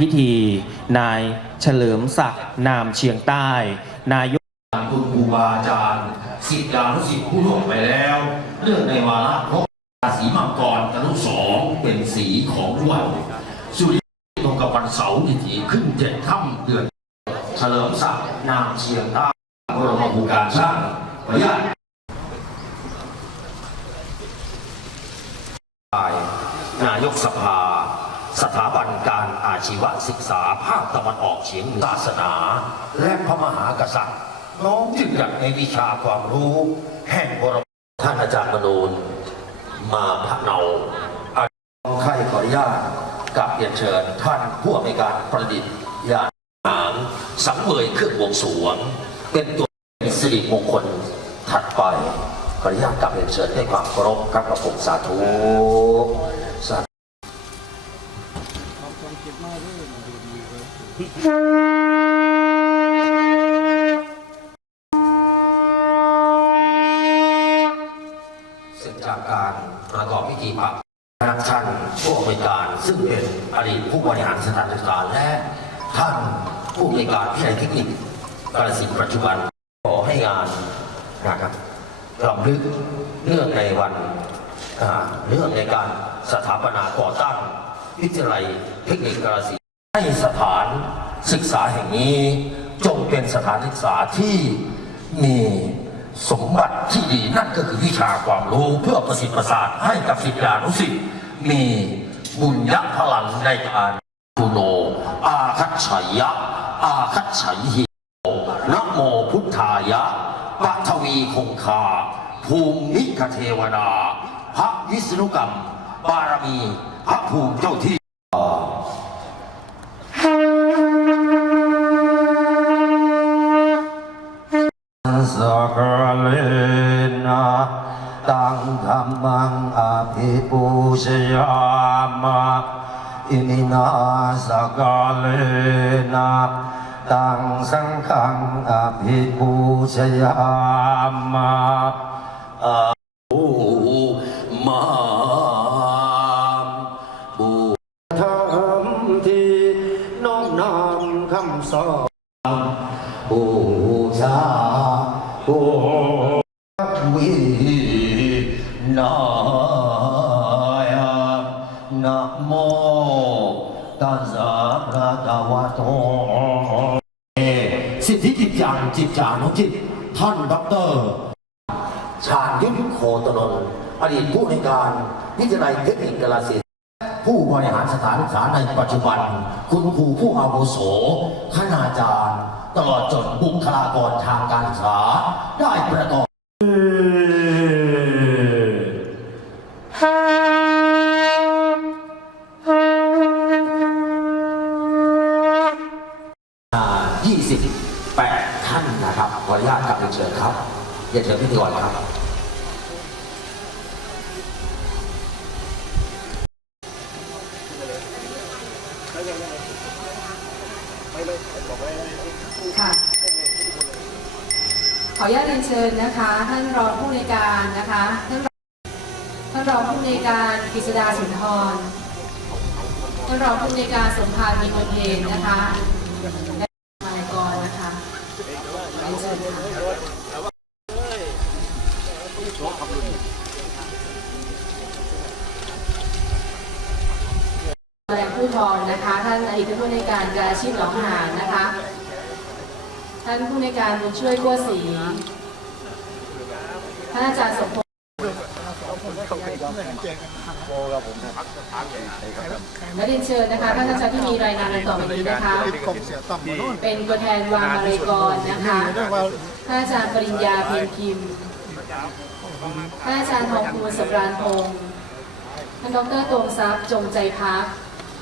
พิธี นายเฉลิมศักดิ์นามเชียงใต้ นายกคุณครูบาอาจารย์ศิษยานุศิษย์ผู้ล่วงไปแล้ว เรื่องในวาระครบราศีมังกรตนุสองเป็นสีของวันสุริยตรงกับวันเสาร์ที่ถีขึ้นเจ็ดค่ำเดือนเฉลิมศักดิ์นามเชียงใต้บรมครูการสร้างขออนุญาตนายกสภา สถาบันการอาชีวศึกษาภาคตะวันออกเฉียงเหนือศาสนา และพระมหากษัตริย์ น้อมจึงอยากในวิชาความรู้ แห่งบรมท่านอาจารย์มนูนมาพระเนาอาใครขออนุญาตกับเรียนเชิญท่านผู้อำนวยการประดิษฐ์ยานหางสังเวยเครื่องบวงสรวง เป็นตัวสิริมงคลถัดไปขออนุญาตกับเรียนเชิญด้วยความเคารพครับกระผมสาธุสาธุ ซึ่งจากการประกอบพิธีปักนักท่านผู้อำนวยการซึ่งเป็นอดีตผู้บริหารสถานศึกษาและท่านผู้อำนวยการวิทยาลัยเทคนิคกาฬสินธุ์ปัจจุบันขอให้งานนะครับรำลึกเนื่องในวันอ่าเนื่องในการสถาปนาก่อตั้งวิทยาลัยเทคนิคกาฬสินธุ์ ให้สถานศึกษาแห่งนี้จงเป็นสถานศึกษาที่มีสมบัติที่ดีนั่นก็คือวิชาความรู้เพื่อประสิทธิ์ประสาทให้กับศิษยานุศิษย์มีบุญยพลังในการคุโน อาคัจฉัยยะ อาคัจฉัยหินะโมพุทธายะปัทวีคงคา ภูมิคเทวดาพระวิษณุกรรม บารมี พระภูมิเจ้าที่ ตังธรรมังอภิปูชยามะอิมินาสกเลนะตังสังฆังอภิปูชยามะมาบูธรรมที่น้อมนำคำสอนบูชาบู จานุจิต ท่านด็อกเตอร์ชาญยุทธโคตนนอดีตผู้ในการวิทยาลัยเทคนิคกาลสินธุ์ผู้บริหารสถานศึกษาในปัจจุบัน คุณครูผู้อาวุโสคณาจารย์ ตลอดจนบุคลากรทางการศึกษาได้ประกอบ รียนเชิญพิธีกรครับค่ะขออนุญาตเรียนเชิญนะคะ ท่านรองผู้ในการนะคะท่านรองท่านรองผู้ในการกฤษดาสุนทรท่านรองผู้ในการสมภารมีมนเพนนะคะและมายกรนะคะเรียนเชิญค่ะ แสดงผู้ทรนะคะ ท่านอดีตผู้ในการการอาชีพหนองหานนะคะ ท่านผู้ในการบุญช่วยกั้วศรีท่านอาจารย์สมพงษ์และเรียนเชิญนะคะท่านอาจารย์ที่มีรายงานดังต่อไปนี้นะคะ เป็นตัวแทนวางมาลัยกรนะคะท่านอาจารย์ปริญญาเพียรพิมพ์ท่านอาจารย์ทองภูลสำราญพงศ์ท่านดรตวงทรัพย์จงใจพัก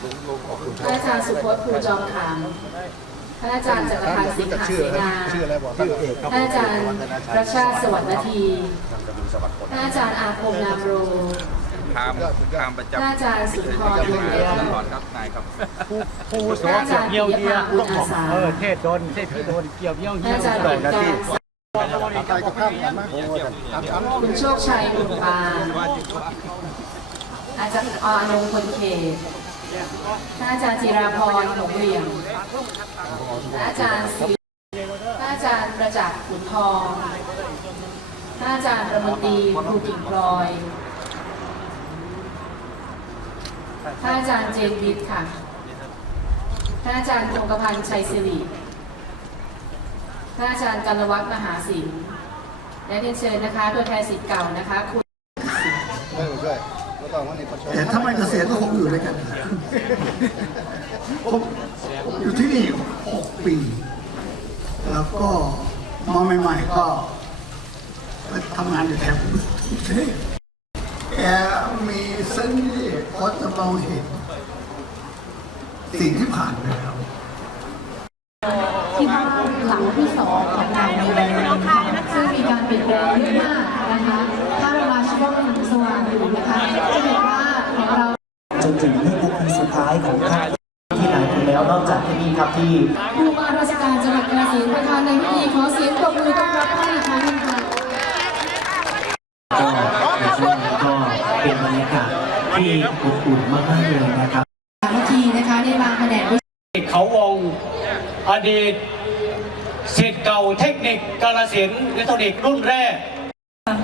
ท่านอาจารย์สุพจน์ภูจอมขำท่านอาจารย์จักรพันธ์สิงหาเสนาท่านอาจารย์รัชชาติสวัสดิ์นาทีท่านอาจารย์อาคมนามโรตามตามประจำท่านอาจารย์สุนทรบุญเลี้ยงตลอดครับนายครับผู้สอนเกี่ยวเยี่ยวเยี่ยวเออเทศโดนเทศพี่โดนเกี่ยวเยี่ยวท่านเยี่ยวอาจารย์โดบุนญนาการทีคุณโชคชัยบุญปานอาจารย์อานงคนเขต ท่านอาจารย์จิราพรหงเหลี่ยมท่านอาจารย์ศิริท่านอาจารย์ประจักษ์ขุนทองท่านอาจารย์ประมวลดีครูกิ่งพลอยท่านอาจารย์เจนวิทย์ค่ะท่านอาจารย์คงกระพันธ์ชัยสิริท่านอาจารย์กัลวัฒน์มหาศิลป์และเรียนเชิญนะคะตัวแทนศิษย์เก่านะคะคุณ แต่ถ้าไม่เกษียณก็คงอยู่ด้วยกันผมผมอยู่ที่นี่หกปี แล้วก็มาใหม่ๆก็ไปทำงานอยู่แถวกรุงเทพแกมีเส้นที่พอจะมองเห็นสิ่งที่ผ่านไปแล้ว ที่บ้านหลังที่สองของนายในวันนี้ซึ่งมีการเปลี่ยนแปลงเยอะมากนะคะ ถ้าเวลาช่วงสว่างอยู่นะคะจะเห็นว่าของเรา ถึงวินาทีสุดท้ายของท่านที่ไหนไปแล้วนอกจากที่นี่ครับที่ผู้ว่าราชการจังหวัดกาฬสินธุ์ประธานในพิธีขอเสียงปรบมือต้อนรับท่านอีกครั้งหนึงค่ะก็ในช่วงนี้ก็เป็นบรรยากาศที่อบอุ่นมากๆเลยนะครับสามัคคีนะคะได้วางแผนกเขาวงอดีตสิทธิ์เก่าเทคนิคกาลสินธุ์อิเล็กทรอนิกส์รุ่นแรก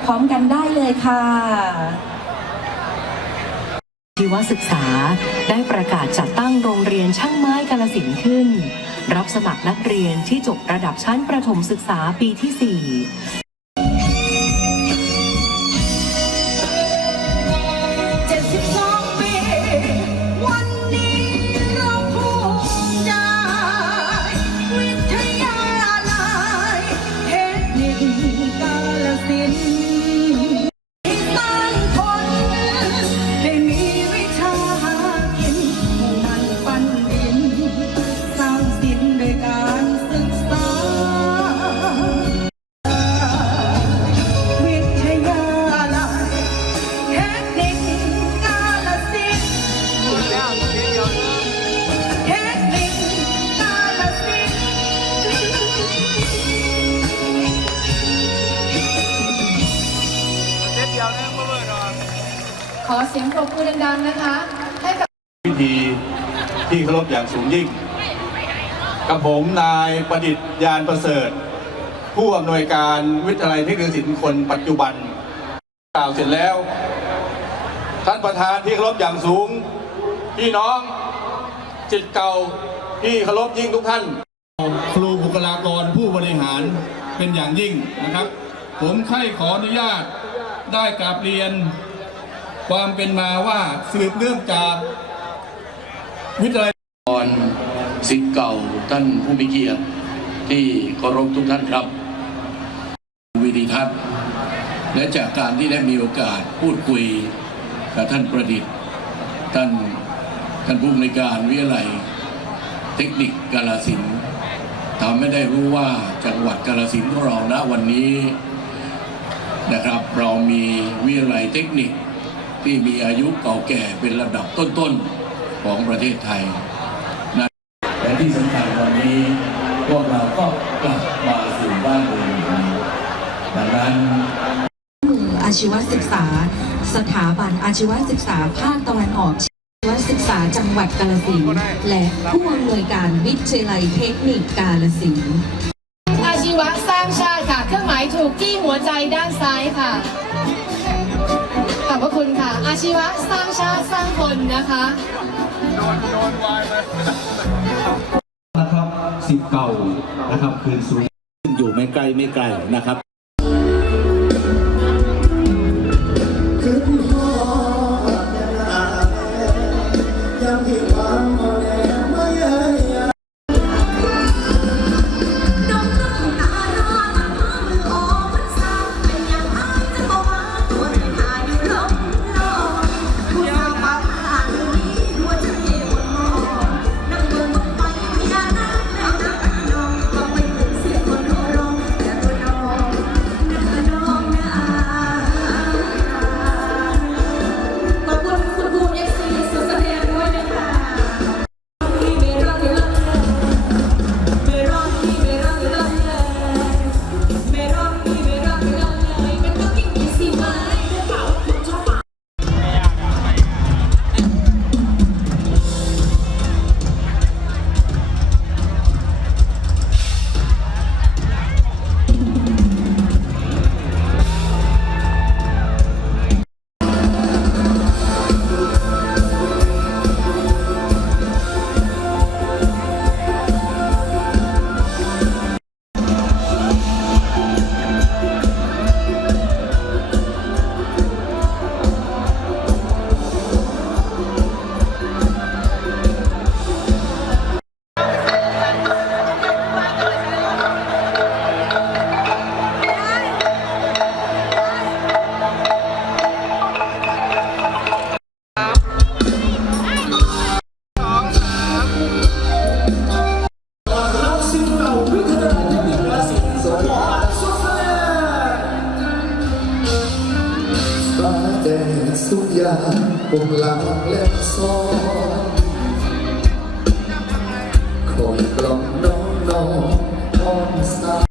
พร้อมกันได้เลยค่ะ ชีวศึกษาได้ประกาศจัดตั้งโรงเรียนช่างไม้กาลสินขึ้น รับสมัครนักเรียนที่จบระดับชั้นประถมศึกษาปีที่ 4 ที่เคารพอย่างสูงยิ่ง กับผมนายประดิษฐ์ยานประเสริฐ ผู้อำนวยการวิทยาลัยเทคโนิคศิลป์คนปัจจุบันกล่าวเสร็จแล้ว ท่านประธานที่เคารพอย่างสูง พี่น้องจิตเก่าที่เคารพยิ่งทุกท่าน ครูบุคลากรผู้บริหารเป็นอย่างยิ่งนะครับ ผมใคร่ขออนุญาตได้กราบเรียนความเป็นมาว่าสืบเนื่องจาก วิทยาลัยสิทธิ์เก่าท่านผู้มีเกียรติที่เคารพทุกท่านครับ วิดีทัศน์และจากการที่ได้มีโอกาสพูดคุยกับท่านประดิษฐ์ท่านท่านผู้อำนวยการวิทยาลัยเทคนิคกาลสินทำให้ได้รู้ว่าจังหวัดกาลสินของเราณวันนี้นะครับ เรามีวิทยาลัยเทคนิคที่มีอายุเก่าแก่เป็นระดับต้นๆ ของประเทศไทยและที่สำคัญวันนี้พวกเราก็กลับมาสู่บ้านเรือนอีกครั้งดังนั้นอาชีวศึกษา สถาบันอาชีวศึกษาภาคตะวันออกอาชีวศึกษาจังหวัดกาฬสินธุ์และผู้อำนวยการวิทยาลัยเทคนิคกาฬสินธุ์อาชีวะสร้างชาติค่ะ เครื่องหมายถูกที่หัวใจด้านซ้ายค่ะ ขอบพระคุณค่ะ อาชีวะสร้างชาติสร้างคนนะคะนะครับสิทธิ์เก่านะครับคืนสู่อยู่ไม่ไกลไม่ไกลนะครับยังผิดหวังมาแน่ไม่เอ่ย กล่อมน้องน้องอ่อนสา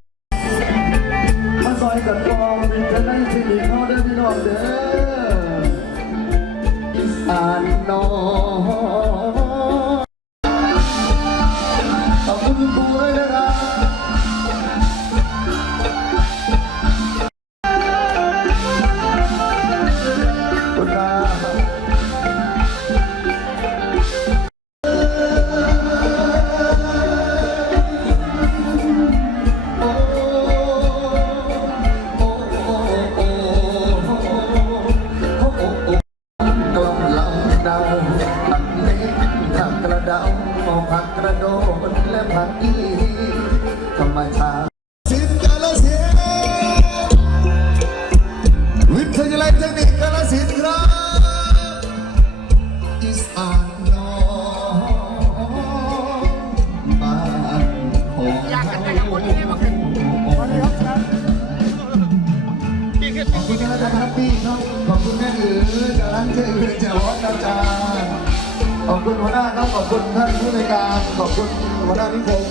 ขอบคุณท่านผู้ในการขอบคุณหัวหน้านิคม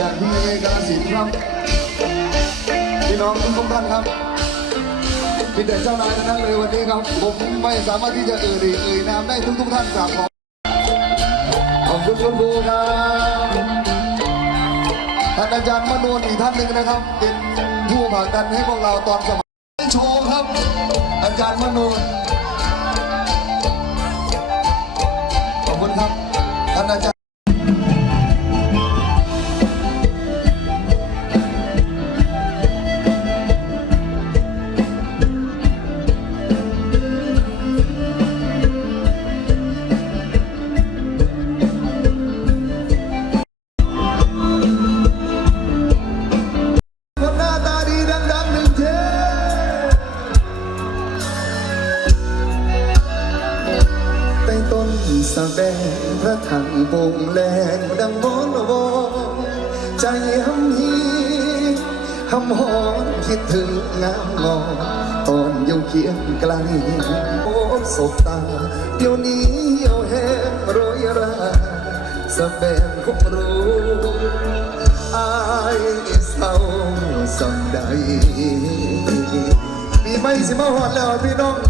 จากที่กาลสินธุ์ครับพี่น้องทุกท่านครับมีแต่เจ้านายทั้งนั้นเลยวันนี้ครับ ผมไม่สามารถที่จะเอ่ยเอ่ยนามได้ทุกทุกท่านกราบขอบขอบคุณคุณครูครับท่านอาจารย์มโนนอีกท่านหนึ่งนะครับ เป็นผู้ผลักดันให้พวกเราตอนสมัยโชว์ครับ อาจารย์มโนนขอบคุณครับ ท่ สะแบงพระถังโป่งแรงดังมอนวอใจหำฮีหำหอนคิดถึงงามงอนตอนอยู่เคียงไกลโอ้สบตา เดี๋ยวนี้เหี่ยวแห้งโรยราสะแบงคงรู้อายเศร้าสำใดปีใหม่สิมาหอดแล้วพี่น้อง